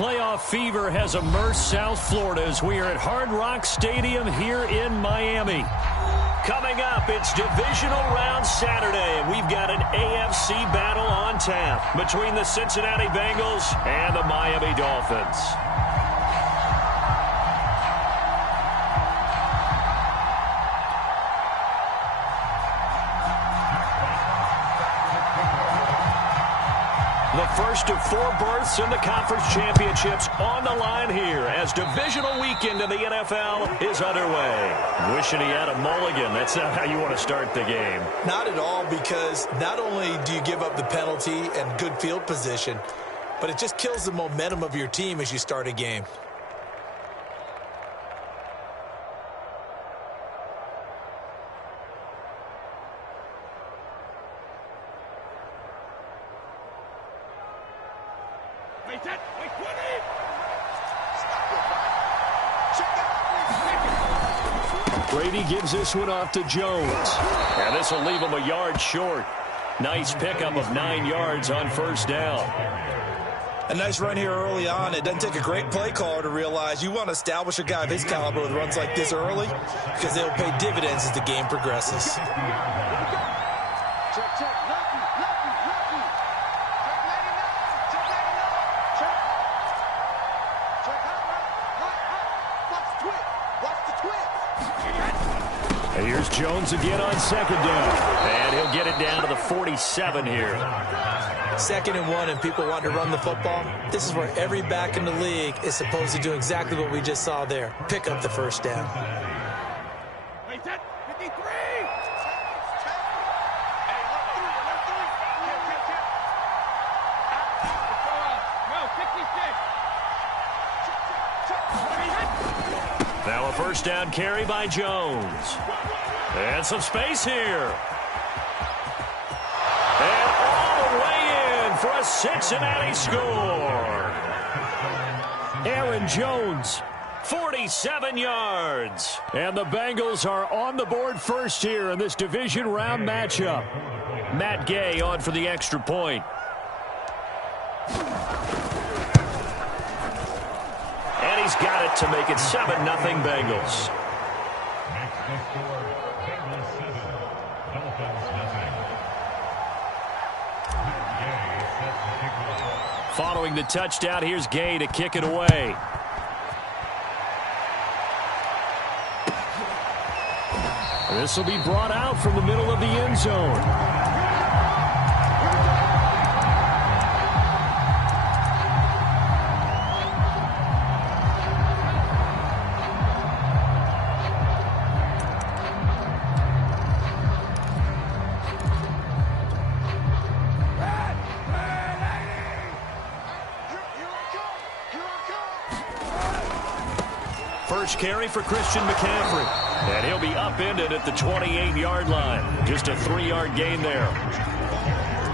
Playoff fever has immersed South Florida as we are at Hard Rock Stadium here in Miami. Coming up, it's Divisional Round Saturday, and we've got an AFC battle on tap between the Cincinnati Bengals and the Miami Dolphins. The first of 4 berths in the conference championships on the line here as divisional weekend in the NFL is underway. Wishing he had a mulligan. That's not how you want to start the game. Not at all, because not only do you give up the penalty and good field position, but it just kills the momentum of your team as you start a game. Brady gives this one off to Jones. And this will leave him a yard short. Nice pickup of 9 yards on first down. A nice run here early on. It doesn't take a great play caller to realize you want to establish a guy of his caliber with runs like this early, because they'll pay dividends as the game progresses. Here's Jones again on second down. And he'll get it down to the 47 here. 2nd and 1, and people want to run the football. This is where every back in the league is supposed to do exactly what we just saw there. Pick up the first down. Now a first down carry by Jones. And some space here. And all the way in for a Cincinnati score. Aaron Jones, 47 yards. And the Bengals are on the board first here in this division round matchup. Matt Gay on for the extra point. And he's got it to make it 7-0 Bengals. Following the touchdown, here's Gay to kick it away. This will be brought out from the middle of the end zone. First carry for Christian McCaffrey. And he'll be upended at the 28-yard line. Just a 3-yard gain there.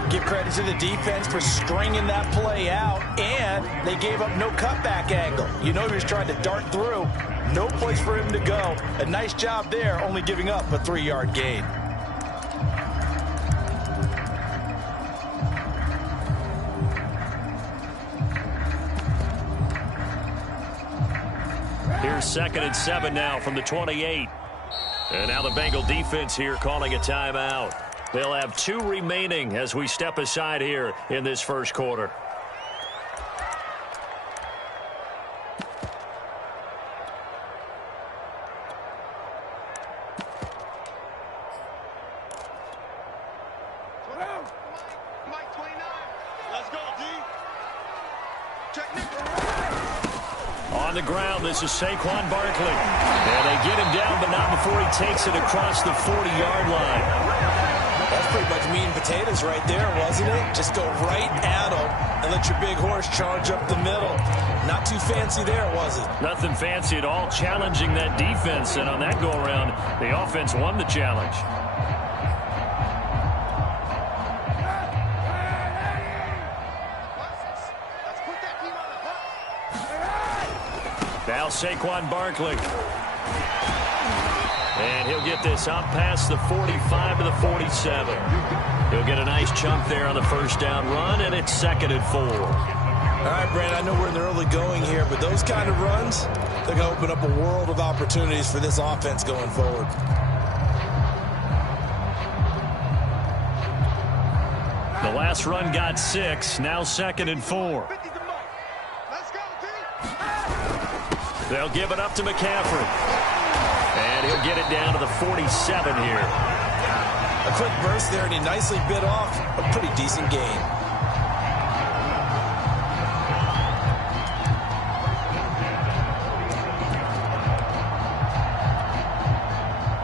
Give credit to the defense for stringing that play out, and they gave up no cutback angle. You know he was trying to dart through. No place for him to go. A nice job there, only giving up a 3-yard gain. Here's 2nd and 7 now from the 28. And now the Bengal defense here calling a timeout. They'll have 2 remaining as we step aside here in this first quarter. On the ground, this is Saquon Barkley. And they get him down, but not before he takes it across the 40-yard line. That's pretty much meat and potatoes right there, wasn't it? Just go right at him and let your big horse charge up the middle. Not too fancy there, was it? Nothing fancy at all, challenging that defense. And on that go-around, the offense won the challenge. Now Saquon Barkley. And he'll get this up past the 45 to the 47. He'll get a nice chunk there on the first down run, and it's 2nd and 4. All right, Brandon, I know we're in the early going here, but those kind of runs, they're going to open up a world of opportunities for this offense going forward. The last run got 6, now 2nd and 4. They'll give it up to McCaffrey. And he'll get it down to the 47 here. A quick burst there, and he nicely bit off a pretty decent gain.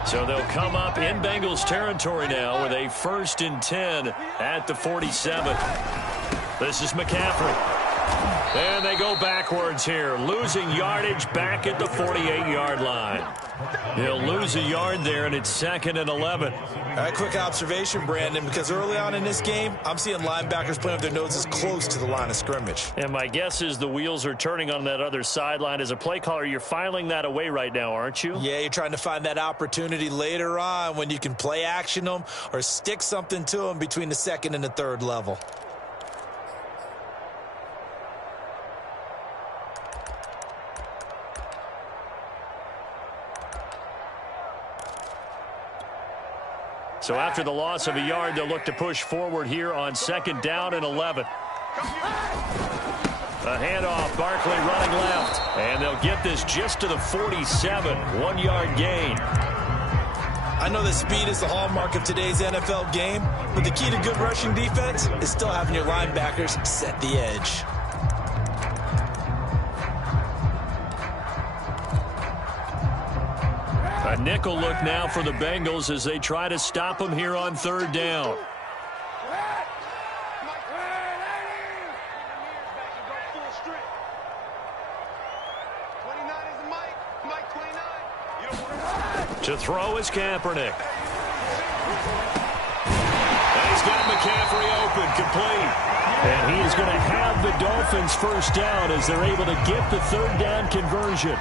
So they'll come up in Bengals territory now with a 1st and 10 at the 47. This is McCaffrey. And they go backwards here, losing yardage back at the 48-yard line. He'll lose a yard there, and it's 2nd and 11. All right, quick observation, Brandon, because early on in this game, I'm seeing linebackers playing with their noses close to the line of scrimmage. And my guess is the wheels are turning on that other sideline. As a play caller, you're filing that away right now, aren't you? Yeah, you're trying to find that opportunity later on when you can play action them or stick something to them between the 2nd and the 3rd level. So after the loss of a yard, they'll look to push forward here on 2nd down and 11. A handoff, Barkley running left. And they'll get this just to the 47, 1-yard gain. I know that speed is the hallmark of today's NFL game, but the key to good rushing defense is still having your linebackers set the edge. A nickel look now for the Bengals as they try to stop them here on 3rd down. To throw is Kaepernick. And he's got McCaffrey open, complete. And he is going to have the Dolphins 1st down as they're able to get the 3rd down conversion.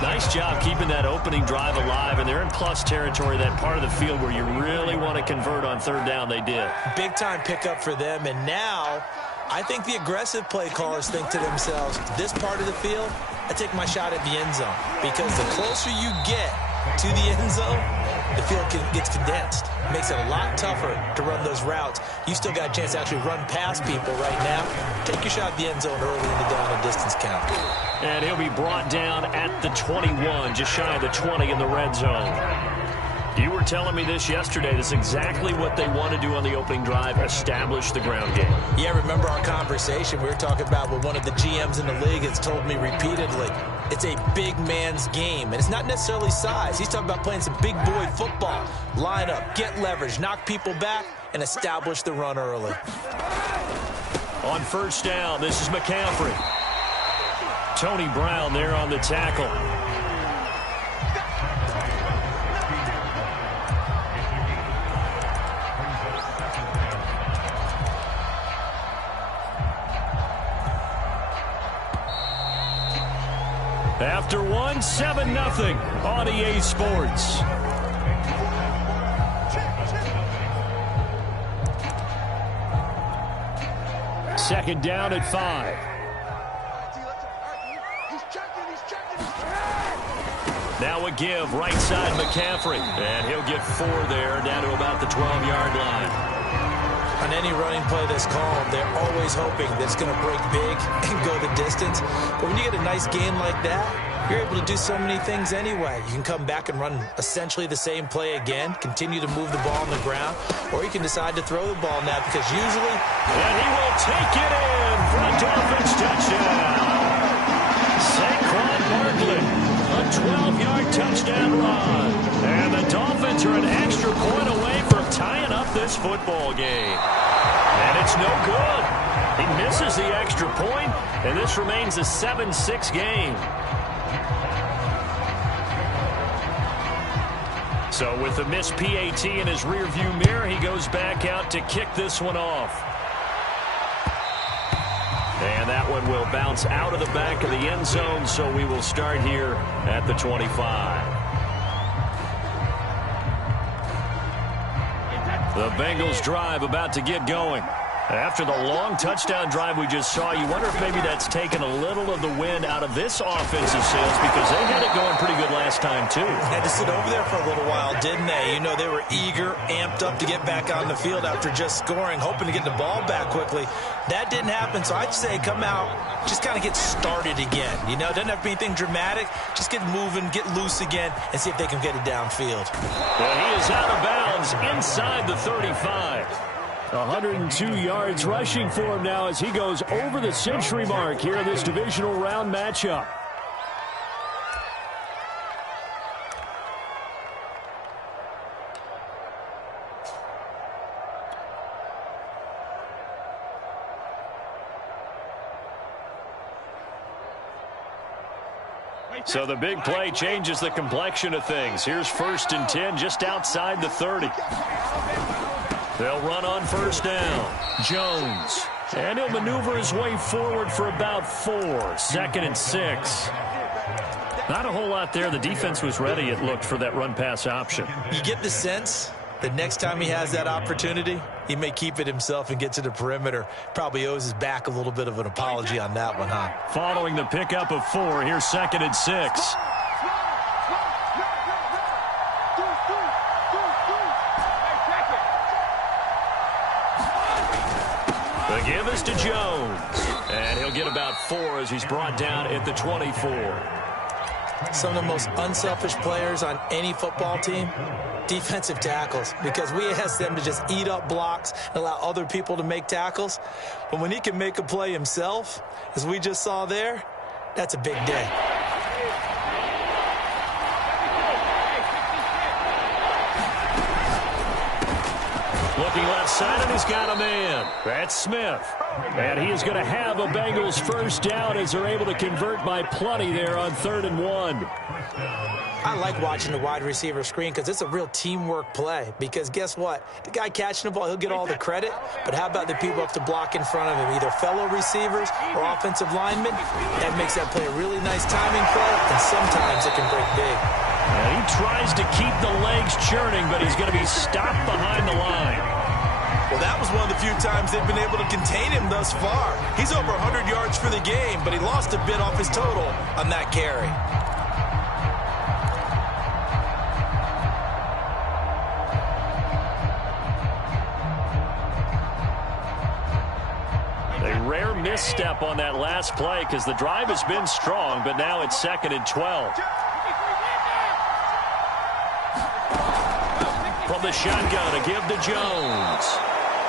Nice job keeping that opening drive alive, and they're in plus territory, that part of the field where you really want to convert on 3rd down. They did. Big-time pickup for them, and now I think the aggressive play callers think to themselves, this part of the field, I take my shot at the end zone, because the closer you get to the end zone, the field gets condensed. It makes it a lot tougher to run those routes. You still got a chance to actually run past people right now. Take your shot at the end zone early in the down and distance count. And he'll be brought down at the 21, just shy of the 20 in the red zone. You were telling me this yesterday. This is exactly what they want to do on the opening drive, establish the ground game. Yeah, remember our conversation? We were talking about what one of the GMs in the league has told me repeatedly. It's a big man's game, and it's not necessarily size. He's talking about playing some big boy football. Line up, get leverage, knock people back, and establish the run early. On 1st down, this is McCaffrey. Tony Brown there on the tackle. After 1, 7-0 on EA Sports. Second down at 5. Now a give, right side McCaffrey. And he'll get 4 there, down to about the 12-yard line. On any running play that's called, they're always hoping that it's going to break big and go the distance. But when you get a nice gain like that, you're able to do so many things anyway. You can come back and run essentially the same play again, continue to move the ball on the ground, or you can decide to throw the ball now because usually... And he will take it in for a Dolphins touchdown. Saquon Barkley, a 12-yard touchdown run. And the Dolphins are an extra point away from tying up this football game. And it's no good. He misses the extra point, and this remains a 7-6 game. So with the missed PAT in his rearview mirror, he goes back out to kick this one off. And that one will bounce out of the back of the end zone, so we will start here at the 25. The Bengals drive about to get going. After the long touchdown drive we just saw, you wonder if maybe that's taken a little of the wind out of this offensive sails because they had it going pretty good last time, too. Had to sit over there for a little while, didn't they? You know, they were eager, amped up to get back on the field after just scoring, hoping to get the ball back quickly. That didn't happen, so I'd say come out, just kind of get started again. You know, doesn't have to be anything dramatic. Just get moving, get loose again, and see if they can get it downfield. Well, he is out of bounds inside the 35. 102 yards rushing for him now as he goes over the century mark here in this divisional round matchup. So the big play changes the complexion of things. Here's 1st and 10 just outside the 30. They'll run on 1st down. Jones. And he'll maneuver his way forward for about 4. 2nd and 6. Not a whole lot there. The defense was ready, it looked, for that run-pass option. You get the sense that next time he has that opportunity, he may keep it himself and get to the perimeter. Probably owes his back a little bit of an apology on that one, huh? Following the pickup of 4, here's 2nd and 6. The give is to Jones. And he'll get about 4 as he's brought down at the 24. Some of the most unselfish players on any football team, defensive tackles, because we ask them to just eat up blocks and allow other people to make tackles. But when he can make a play himself, as we just saw there, that's a big day. Looking left side, and he's got a man. That's Smith. And he is going to have a Bengals 1st down as they're able to convert by plenty there on 3rd and 1. I like watching the wide receiver screen because it's a real teamwork play. Because guess what? The guy catching the ball, he'll get all the credit. But how about the people up to block in front of him, either fellow receivers or offensive linemen? That makes that play a really nice timing play, and sometimes it can break big. And he tries to keep the legs churning, but he's going to be stopped behind the line. Well, that was one of the few times they've been able to contain him thus far. He's over 100 yards for the game, but he lost a bit off his total on that carry. A rare misstep on that last play because the drive has been strong, but now it's 2nd and 12. From the shotgun, a give to Jones.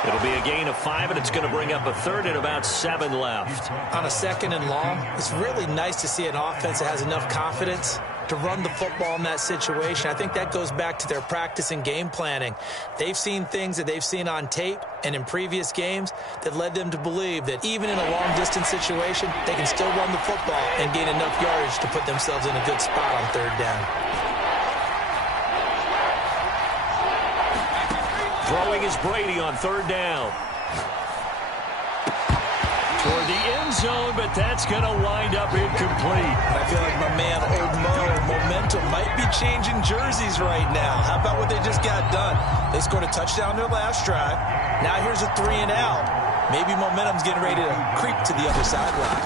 It'll be a gain of 5, and it's going to bring up a 3rd and about 7 left. On a 2nd and long, it's really nice to see an offense that has enough confidence to run the football in that situation. I think that goes back to their practice and game planning. They've seen things that they've seen on tape and in previous games that led them to believe that even in a long-distance situation, they can still run the football and gain enough yardage to put themselves in a good spot on 3rd down. Throwing is Brady on 3rd down. Toward the end zone, but that's going to wind up incomplete. I feel like my man, Old Mo, momentum might be changing jerseys right now. How about what they just got done? They scored a touchdown their last drive. Now here's a 3 and out. Maybe momentum's getting ready to creep to the other sideline.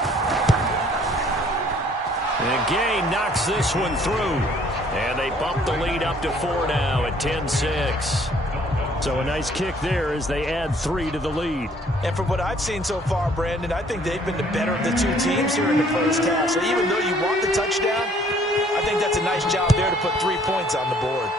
And Gay knocks this one through. And they bump the lead up to 4 now at 10-6. So a nice kick there as they add 3 to the lead. And from what I've seen so far, Brandon, I think they've been the better of the two teams here in the first half. So even though you want the touchdown, I think that's a nice job there to put 3 points on the board.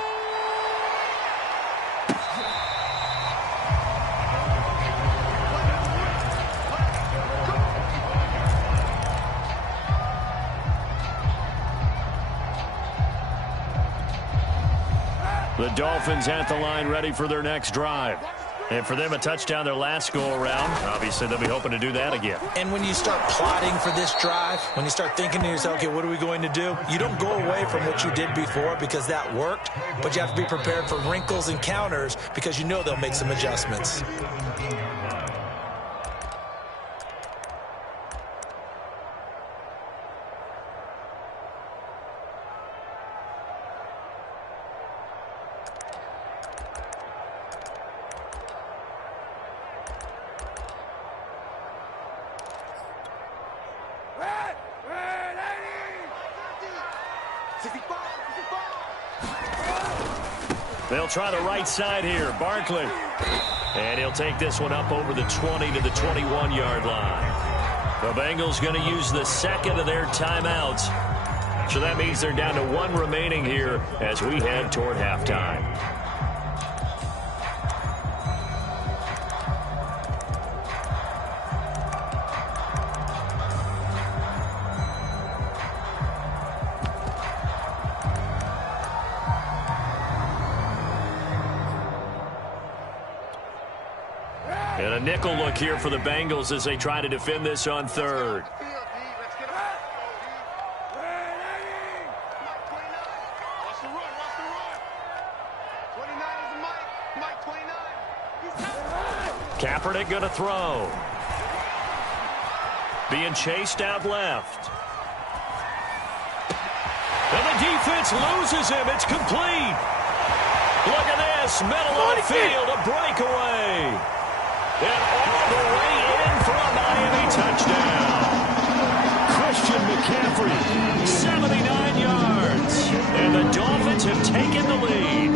The Dolphins at the line ready for their next drive. And for them, a touchdown their last go-around. Obviously, they'll be hoping to do that again. And when you start plotting for this drive, when you start thinking to yourself, okay, what are we going to do? You don't go away from what you did before because that worked, but you have to be prepared for wrinkles and counters because you know they'll make some adjustments. They'll try the right side here. Barkley. And he'll take this one up over the 20 to the 21-yard line. The Bengals going to use the second of their timeouts. So that means they're down to one remaining here as we head toward halftime. And a nickel look here for the Bengals as they try to defend this on third. Kaepernick going to throw. Being chased out left. And the defense loses him. It's complete. Look at this. Middle of the field. A breakaway. And all the way in for a Miami touchdown. Christian McCaffrey, 79 yards. And the Dolphins have taken the lead.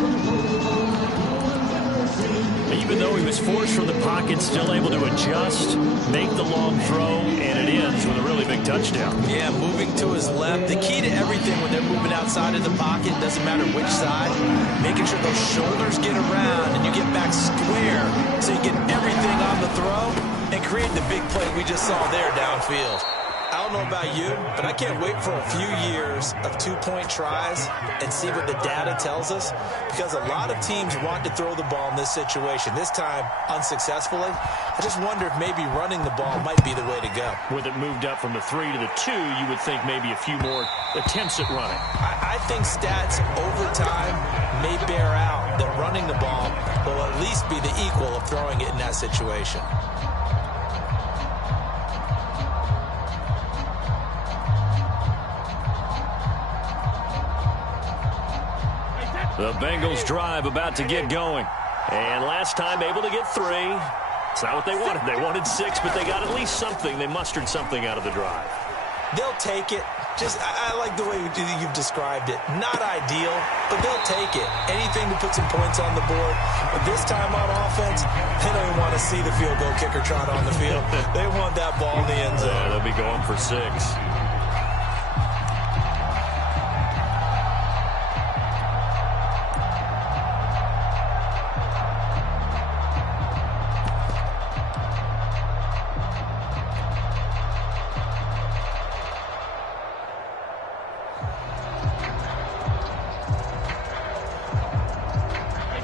Even though he was forced from the pocket, still able to adjust, make the long throw, and it ends with a really big touchdown. Yeah, moving to his left. The key to everything when they're moving outside of the pocket, doesn't matter which side, making sure those shoulders get around and you get back square so you get everything on the throw and create the big play we just saw there downfield. I don't know about you, but I can't wait for a few years of two-point tries and see what the data tells us, because a lot of teams want to throw the ball in this situation, this time unsuccessfully. I just wonder if maybe running the ball might be the way to go. With it moved up from the 3 to the 2, you would think maybe a few more attempts at running. I think stats over time may bear out that running the ball will at least be the equal of throwing it in that situation. The Bengals drive about to get going. And last time able to get 3. It's not what they wanted. They wanted 6, but they got at least something. They mustered something out of the drive. They'll take it. I like the way you've described it. Not ideal, but they'll take it. Anything to put some points on the board. But this time on offense, they don't even want to see the field goal kicker trot on the field. They want that ball in the end zone. Yeah, they'll be going for 6.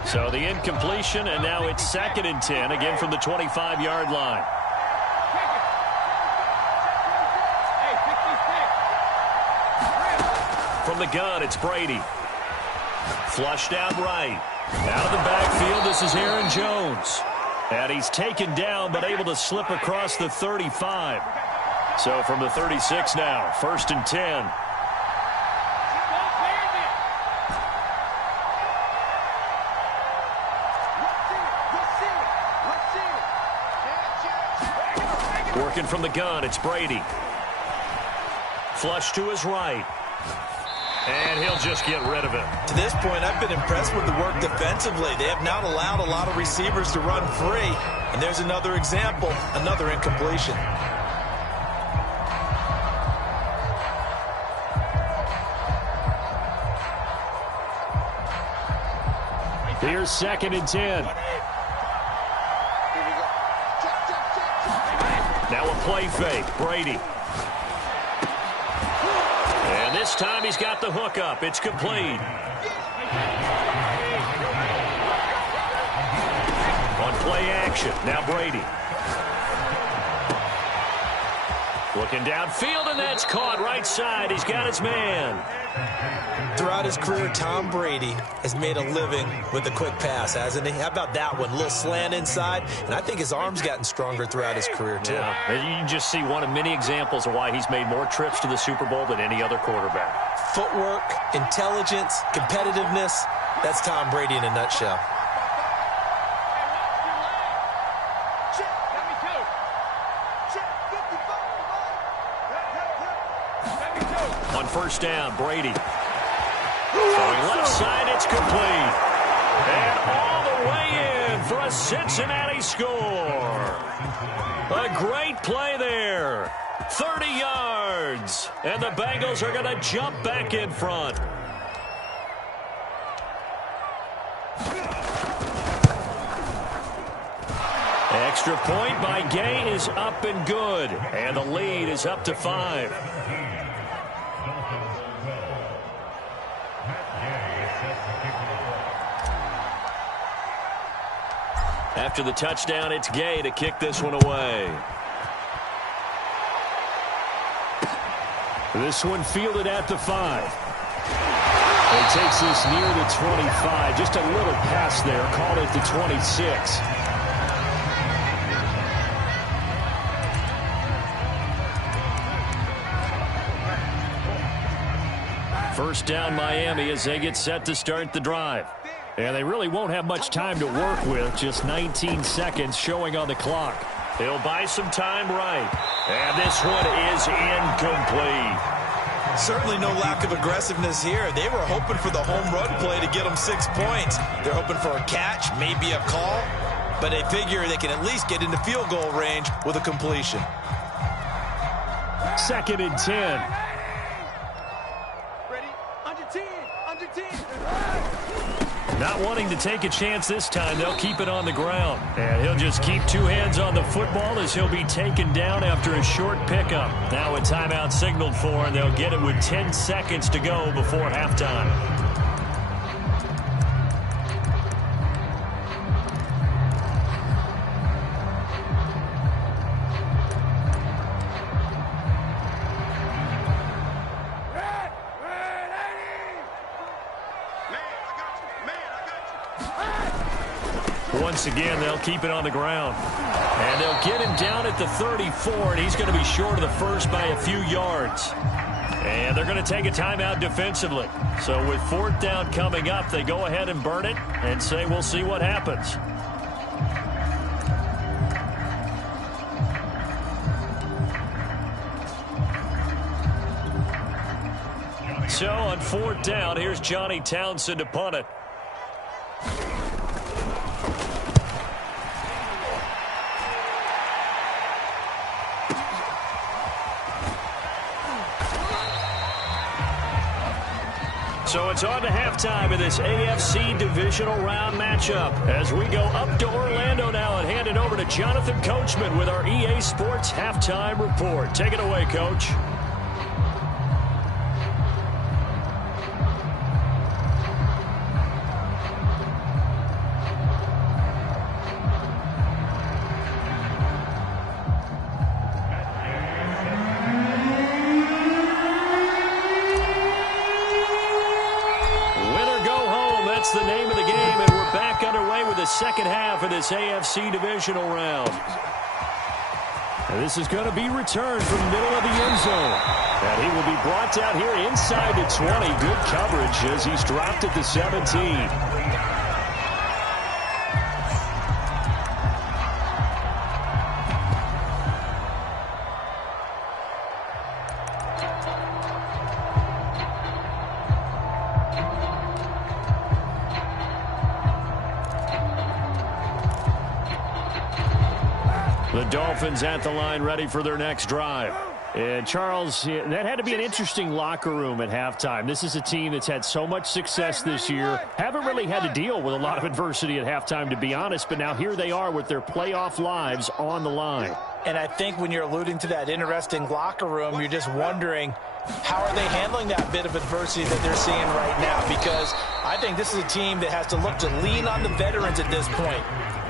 So the incompletion, and now it's 2nd and 10, again from the 25-yard line. From the gun, it's Brady. Flushed out right. Out of the backfield, this is Aaron Jones. And he's taken down, but able to slip across the 35. So from the 36 now, 1st and 10. Working from the gun, it's Brady. Flush to his right. And he'll just get rid of it. To this point, I've been impressed with the work defensively. They have not allowed a lot of receivers to run free. And there's another example, another incompletion. Here's 2nd and 10. Now a play fake. Brady. And this time he's got the hook up. It's complete. On play action. Now Brady. Looking downfield, and that's caught right side. He's got his man. Throughout his career, Tom Brady has made a living with a quick pass, hasn't he? How about that one? A little slant inside, and I think his arm's gotten stronger throughout his career, too. Yeah, you can just see one of many examples of why he's made more trips to the Super Bowl than any other quarterback. Footwork, intelligence, competitiveness, that's Tom Brady in a nutshell. On 1st down, Brady. Going left side, it's complete. And all the way in for a Cincinnati score. A great play there. 30 yards. And the Bengals are going to jump back in front. Extra point by Gay is up and good. And the lead is up to 5. After the touchdown, it's Gay to kick this one away. This one fielded at the 5. He takes this near the 25. Just a little pass there. Called it the 26. First down Miami as they get set to start the drive. And they really won't have much time to work with. Just 19 seconds showing on the clock. He'll buy some time right. And this one is incomplete. Certainly no lack of aggressiveness here. They were hoping for the home run play to get them 6 points. They're hoping for a catch, maybe a call. But they figure they can at least get into field goal range with a completion. 2nd and 10. Not wanting to take a chance this time, they'll keep it on the ground. And he'll just keep 2 hands on the football as he'll be taken down after a short pickup. Now a timeout signaled for, and they'll get it with 10 seconds to go before halftime. Once again, they'll keep it on the ground. And they'll get him down at the 34, and he's going to be short of the first by a few yards. And they're going to take a timeout defensively. So with 4th down coming up, they go ahead and burn it and say we'll see what happens. So on 4th down, here's Johnny Townsend to punt it. So it's on to halftime in this AFC divisional round matchup as we go up to Orlando now and hand it over to Jonathan Coachman with our EA Sports halftime report. Take it away, Coach. The name of the game, and we're back underway with the second half of this AFC divisional round. And this is going to be returned from the middle of the end zone. And he will be brought down here inside the 20. Good coverage as he's dropped at the 17. The Dolphins at the line ready for their next drive. And Charles, that had to be an interesting locker room at halftime. This is a team that's had so much success this year. Haven't really had to deal with a lot of adversity at halftime, to be honest. But now here they are with their playoff lives on the line. And I think when you're alluding to that interesting locker room, you're just wondering, how are they handling that bit of adversity that they're seeing right now? Because I think this is a team that has to look to lean on the veterans at this point.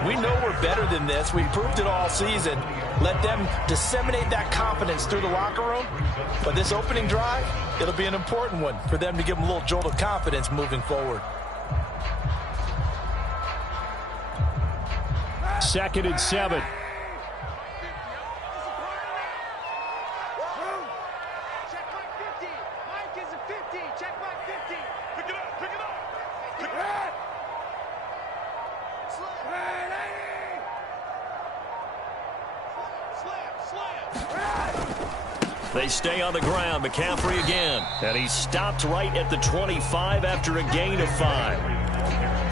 We know we're better than this. We proved it all season. Let them disseminate that confidence through the locker room. But this opening drive, it'll be an important one for them to give them a little jolt of confidence moving forward. 2nd and 7. They stay on the ground. McCaffrey again. And he's stopped right at the 25 after a gain of 5.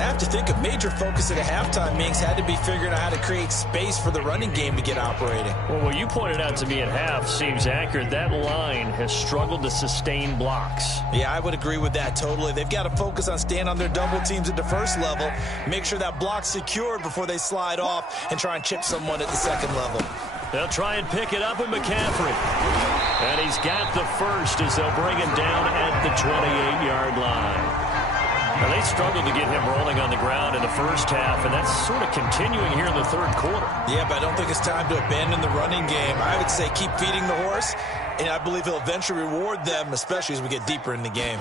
I have to think a major focus at a halftime means had to be figuring out how to create space for the running game to get operating. Well, what you pointed out to me at half seems accurate. That line has struggled to sustain blocks. Yeah, I would agree with that totally. They've got to focus on staying on their double teams at the first level, make sure that block's secured before they slide off and try and chip someone at the second level. They'll try and pick it up with McCaffrey. And he's got the first as they'll bring him down at the 28-yard line. Now, they struggled to get him rolling on the ground in the first half, and that's sort of continuing here in the third quarter. Yeah, but I don't think it's time to abandon the running game. I would say keep feeding the horse, and I believe he'll eventually reward them, especially as we get deeper in the game.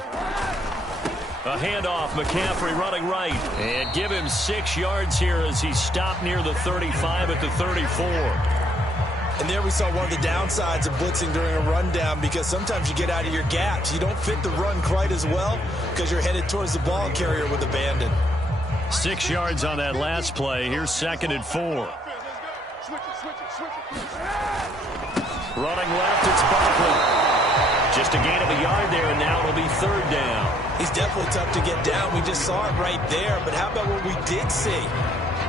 A handoff, McCaffrey running right. And give him 6 yards here as he stopped near the 35 at the 34. And there we saw one of the downsides of blitzing during a rundown, because sometimes you get out of your gaps. You don't fit the run quite as well because you're headed towards the ball carrier with abandon. 6 yards on that last play. Here's 2nd and 4. Running left, it's Barkley. Just a gain of a yard there, and now it'll be 3rd down. He's definitely tough to get down. We just saw it right there. But how about what we did see?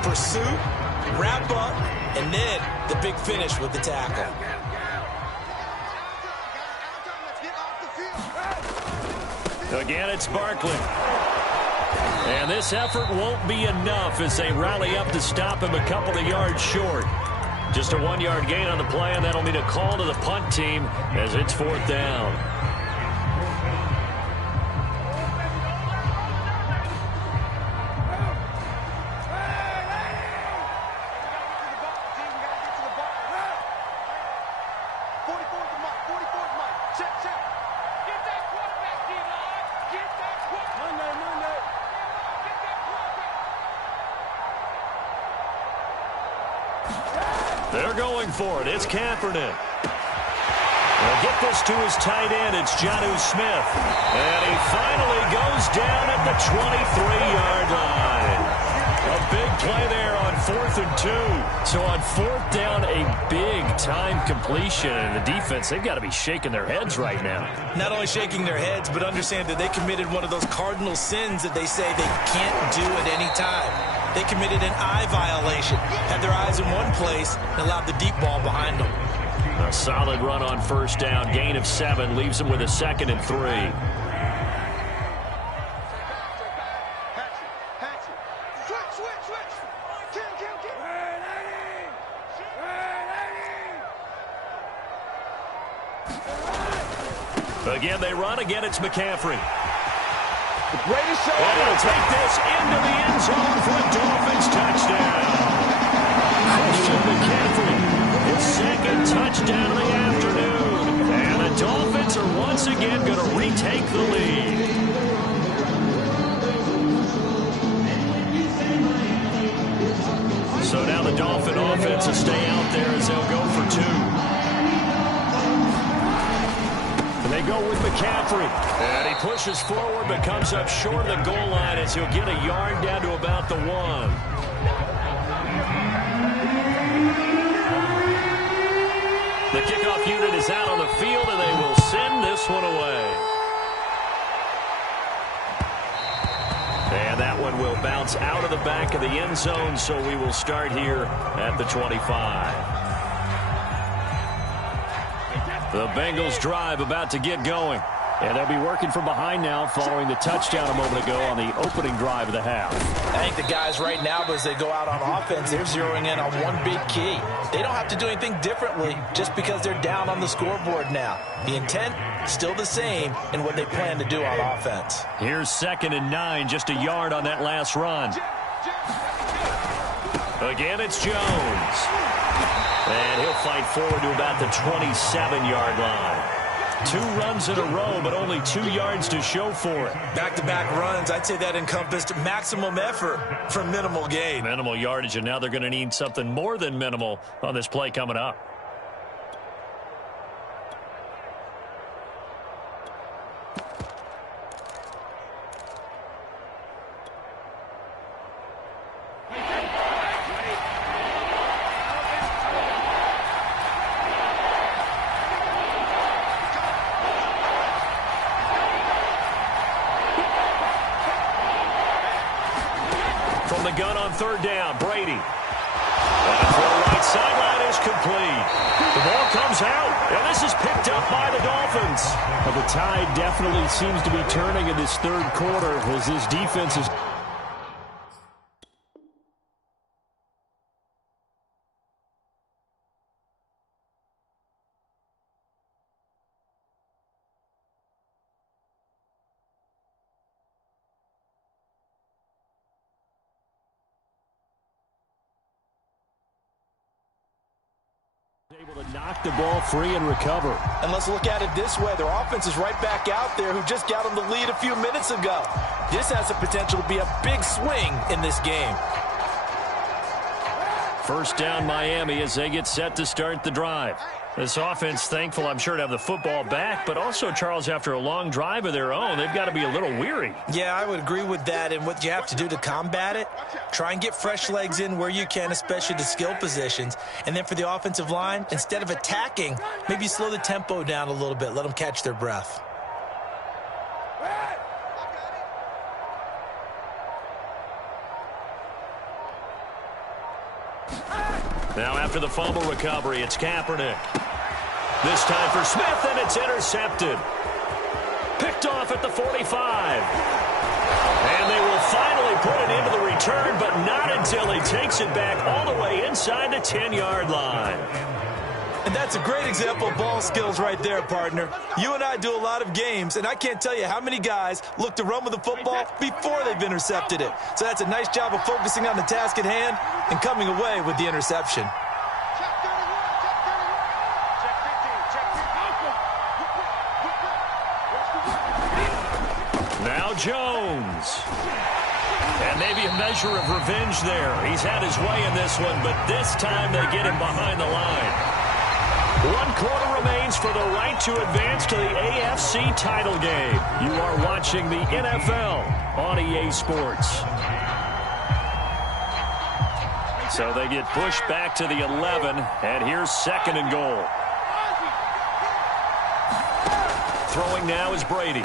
Pursuit, wrap up, and then the big finish with the tackle. Again, it's Barkley. And this effort won't be enough as they rally up to stop him a couple of yards short. Just a 1-yard gain on the play, and that'll mean a call to the punt team as it's 4th down. They're going for it. It's Kaepernick. They'll get this to his tight end. It's Jonnu Smith. And he finally goes down at the 23-yard line. A big play there on 4th and 2. So on 4th down, a big-time completion. And the defense, they've got to be shaking their heads right now. Not only shaking their heads, but understand that they committed one of those cardinal sins that they say they can't do at any time. They committed an eye violation, had their eyes in one place, and allowed the deep ball behind them. A solid run on 1st down. Gain of 7 leaves them with a 2nd and 3. Again, they run. Again, it's McCaffrey. And he'll take this into the end zone for a Dolphins touchdown. Christian McCaffrey, his 2nd touchdown of the afternoon. And the Dolphins are once again going to retake the lead. So now the Dolphin offense will stay out there as they'll go for 2. They go with McCaffrey. And he pushes forward but comes up short of the goal line as he'll get a yard down to about the 1. The kickoff unit is out on the field, and they will send this one away. And that one will bounce out of the back of the end zone, so we will start here at the 25. The Bengals drive about to get going. And they'll be working from behind now following the touchdown a moment ago on the opening drive of the half. I think the guys right now, as they go out on offense, they're zeroing in on one big key. They don't have to do anything differently just because they're down on the scoreboard now. The intent, still the same in what they plan to do on offense. Here's 2nd and 9, just a yard on that last run. Again, it's Jones. And he'll fight forward to about the 27-yard line. 2 runs in a row, but only 2 yards to show for it. Back-to-back runs, I'd say that encompassed maximum effort for minimal gain. Minimal yardage, and now they're going to need something more than minimal on this play coming up. the gun on third down. Brady. And the throw right sideline is complete. The ball comes out, and this is picked up by the Dolphins. Well, the tide definitely seems to be turning in this third quarter as this defense is... able to knock the ball free and recover. And let's look at it this way. Their offense is right back out there who just got them the lead a few minutes ago. This has the potential to be a big swing in this game. First down Miami as they get set to start the drive. This offense, thankful, I'm sure, to have the football back, but also, Charles, after a long drive of their own, they've got to be a little weary. Yeah, I would agree with that, and what you have to do to combat it, try and get fresh legs in where you can, especially the skill positions. And then for the offensive line, instead of attacking, maybe slow the tempo down a little bit, let them catch their breath. Now after the fumble recovery, it's Kaepernick. This time for Smith, and it's intercepted. Picked off at the 45. And they will finally put it into the return, but not until he takes it back all the way inside the 10-yard line. And that's a great example of ball skills right there, partner. You and I do a lot of games, and I can't tell you how many guys look to run with the football before they've intercepted it. So that's a nice job of focusing on the task at hand and coming away with the interception. Now Jones. And maybe a measure of revenge there. He's had his way in this one, but this time they get him behind the line. 1 quarter remains for the right to advance to the AFC title game. You are watching the NFL on EA Sports. So they get pushed back to the 11, and here's 2nd and goal. Throwing now is Brady.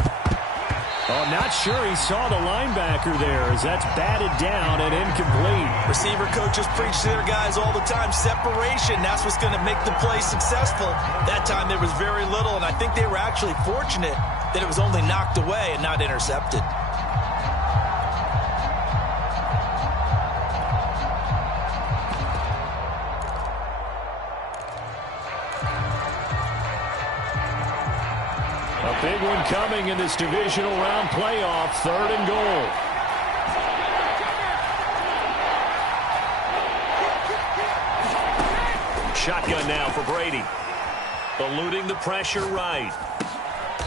Oh, not sure he saw the linebacker there as that's batted down and incomplete. Receiver coaches preach to their guys all the time. Separation, that's what's going to make the play successful. That time there was very little, and I think they were actually fortunate that it was only knocked away and not intercepted. Big one coming in this divisional round playoff. 3rd and goal. Shotgun now for Brady. Eluding the pressure right.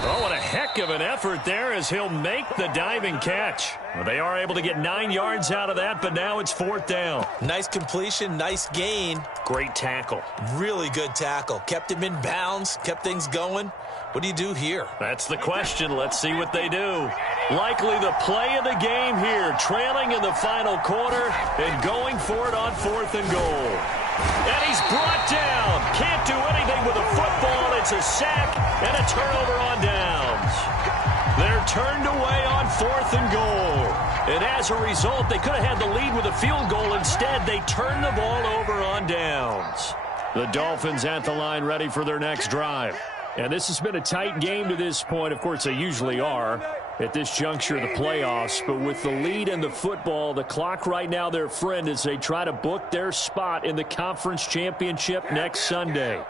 Oh, what a heck of an effort there as he'll make the diving catch. Well, they are able to get 9 yards out of that, but now it's 4th down. Nice completion, nice gain. Great tackle. Really good tackle. Kept him in bounds, kept things going. What do you do here? That's the question. Let's see what they do. Likely the play of the game here, trailing in the final quarter and going for it on 4th and goal. And he's brought down. Can't do anything with a football. It's a sack and a turnover on downs. They're turned away on 4th and goal. And as a result, they could have had the lead with a field goal. Instead, they turn the ball over on downs. The Dolphins at the line ready for their next drive. And this has been a tight game to this point. Of course, they usually are at this juncture of the playoffs. But with the lead in the football, the clock right now their friend as they try to book their spot in the conference championship next Sunday.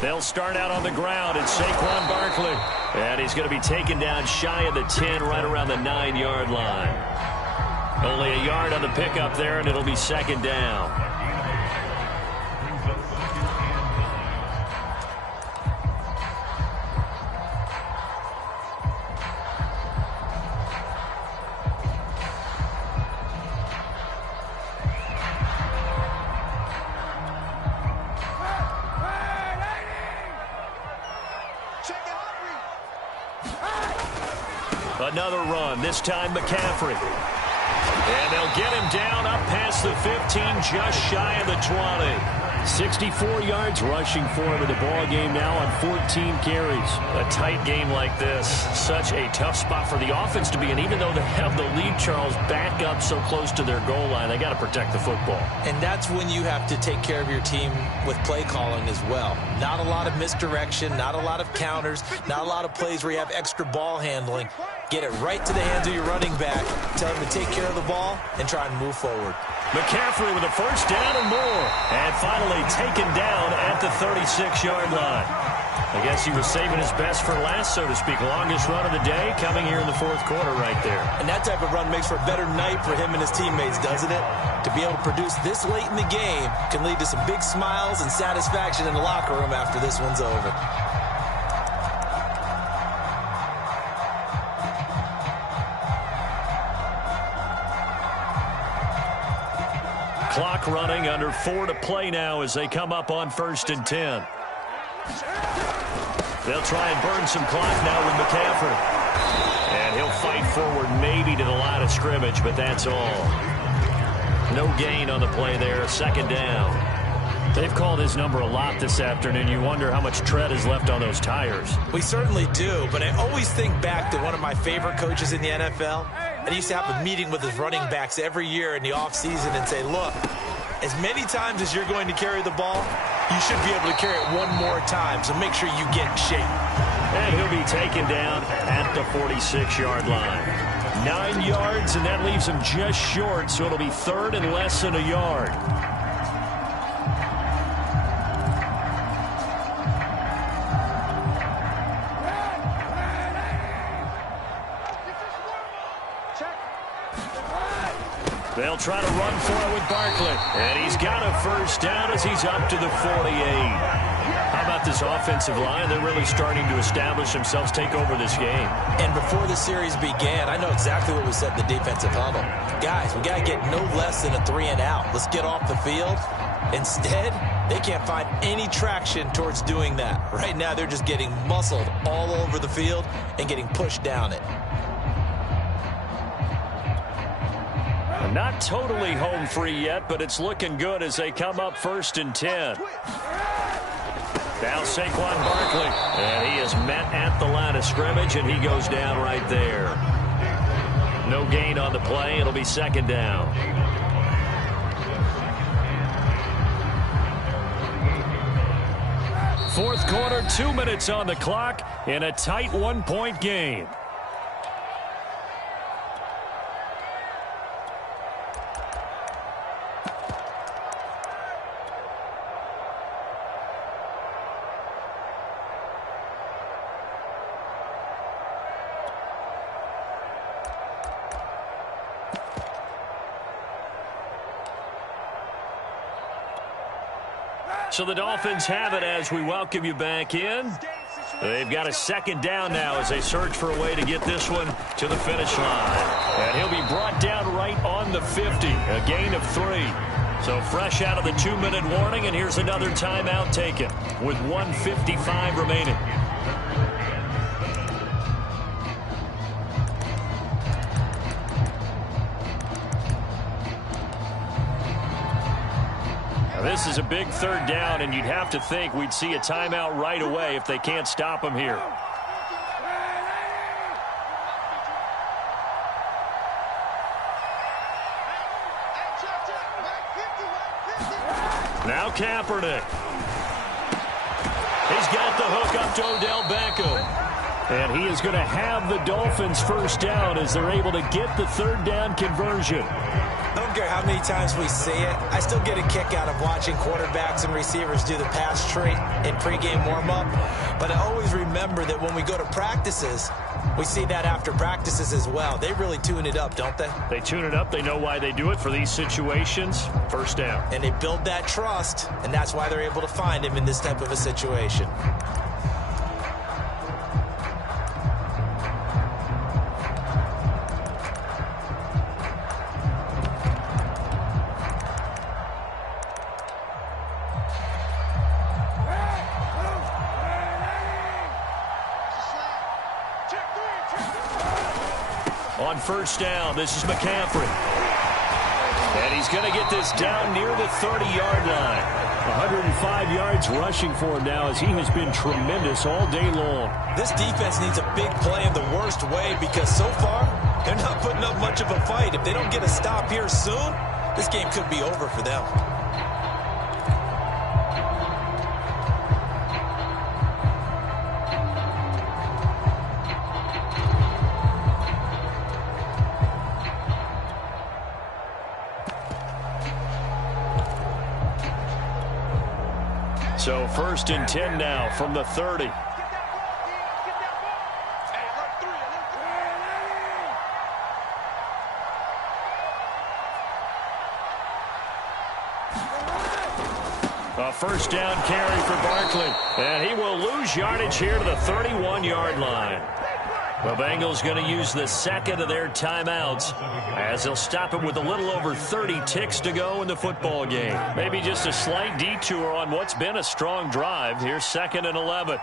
They'll start out on the ground. It's Saquon Barkley. And he's going to be taken down shy of the 10, right around the 9-yard line. Only a yard on the pickup there, and it'll be 2nd down. Another run, this time McCaffrey. And they'll get him down up past the 15, just shy of the 20. 64 yards rushing for him in the ball game now on 14 carries. A tight game like this, such a tough spot for the offense to be in. Even though they have the lead, Charles, back up so close to their goal line, they got to protect the football. And that's when you have to take care of your team with play calling as well. Not a lot of misdirection, not a lot of counters, not a lot of plays where you have extra ball handling. Get it right to the hands of your running back, tell him to take care of the ball, and try and move forward. McCaffrey with a first down and more. And finally taken down at the 36-yard line. I guess he was saving his best for last, so to speak. Longest run of the day coming here in the fourth quarter right there. And that type of run makes for a better night for him and his teammates, doesn't it? To be able to produce this late in the game can lead to some big smiles and satisfaction in the locker room after this one's over. Clock running, under 4 to play now as they come up on 1st and 10. They'll try and burn some clock now with McCaffrey. And he'll fight forward maybe to the line of scrimmage, but that's all. No gain on the play there, 2nd down. They've called his number a lot this afternoon. You wonder how much tread is left on those tires. We certainly do, but I always think back to one of my favorite coaches in the NFL. And he used to have a meeting with his running backs every year in the offseason and say, look, as many times as you're going to carry the ball, you should be able to carry it one more time, so make sure you get in shape. And he'll be taken down at the 46-yard line. 9 yards, and that leaves him just short, so it'll be 3rd and less than a yard. They'll try to run for it with Barkley. And he's got a first down as he's up to the 48. How about this offensive line? They're really starting to establish themselves, take over this game. And before the series began, I know exactly what we said in the defensive huddle. Guys, we got to get no less than a 3 and out. Let's get off the field. Instead, they can't find any traction towards doing that. Right now, they're just getting muscled all over the field and getting pushed down it. Not totally home free yet, but it's looking good as they come up 1st and 10. Now Saquon Barkley, and he is met at the line of scrimmage, and he goes down right there. No gain on the play. It'll be 2nd down. Fourth quarter, 2 minutes on the clock in a tight 1-point game. So the Dolphins have it as we welcome you back in. They've got a 2nd down now as they search for a way to get this one to the finish line. And he'll be brought down right on the 50, a gain of 3. So fresh out of the 2-minute warning, and here's another timeout taken with 1:55 remaining. This is a big 3rd down, and you'd have to think we'd see a timeout right away if they can't stop him here. Now Kaepernick. He's got the hook up to Odell Beckham. And he is going to have the Dolphins' first down as they're able to get the 3rd down conversion. I don't care how many times we see it. I still get a kick out of watching quarterbacks and receivers do the pass tree in pregame warm-up. But I always remember that when we go to practices, we see that after practices as well. They really tune it up, don't they? They tune it up. They know why they do it for these situations. First down. And they build that trust, and that's why they're able to find him in this type of a situation. On first down, this is McCaffrey. And he's going to get this down near the 30-yard line. 105 yards rushing for him now as he has been tremendous all day long. This defense needs a big play in the worst way because so far they're not putting up much of a fight. If they don't get a stop here soon, this game could be over for them. So 1st and 10 now from the 30. A first down carry for Barkley. And he will lose yardage here to the 31-yard line. The Bengals going to use the second of their timeouts as they'll stop it with a little over 30 ticks to go in the football game. Maybe just a slight detour on what's been a strong drive. Here's 2nd and 11.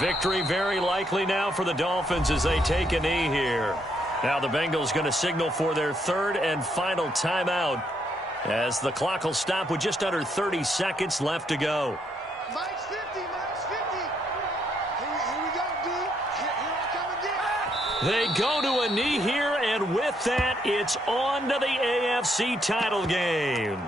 Victory very likely now for the Dolphins as they take a knee here. Now the Bengals going to signal for their 3rd and final timeout as the clock will stop with just under 30 seconds left to go. Mike's 50, Mike's 50. Here we go, D. Here I come again. They go to a knee here, and with that, it's on to the AFC title game.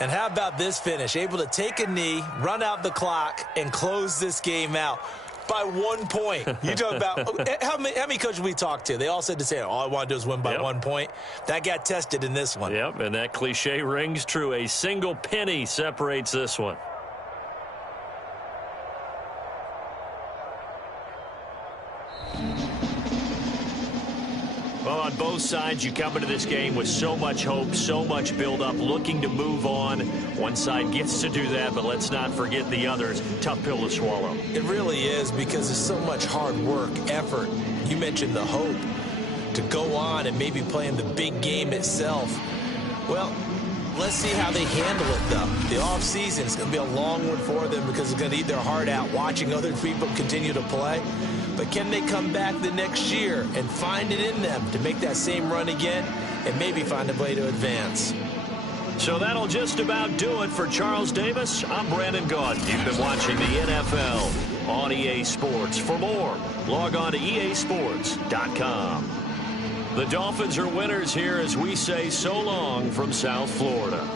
And how about this finish? Able to take a knee, run out the clock, and close this game out by 1 point. You talk about how many coaches we talked to? They all said the same. All I want to do is win by 1 point. That got tested in this one. Yep, and that cliche rings true. A single penny separates this one. Well, on both sides, you come into this game with so much hope, so much build-up, looking to move on. One side gets to do that, but let's not forget the others. Tough pill to swallow. It really is because there's so much hard work, effort. You mentioned the hope to go on and maybe play in the big game itself. Well, let's see how they handle it, though. The offseason is going to be a long one for them because it's going to eat their heart out watching other people continue to play. But can they come back the next year and find it in them to make that same run again and maybe find a way to advance? So that'll just about do it for Charles Davis. I'm Brandon Gaudin. You've been watching the NFL on EA Sports. For more, log on to easports.com. The Dolphins are winners here as we say so long from South Florida.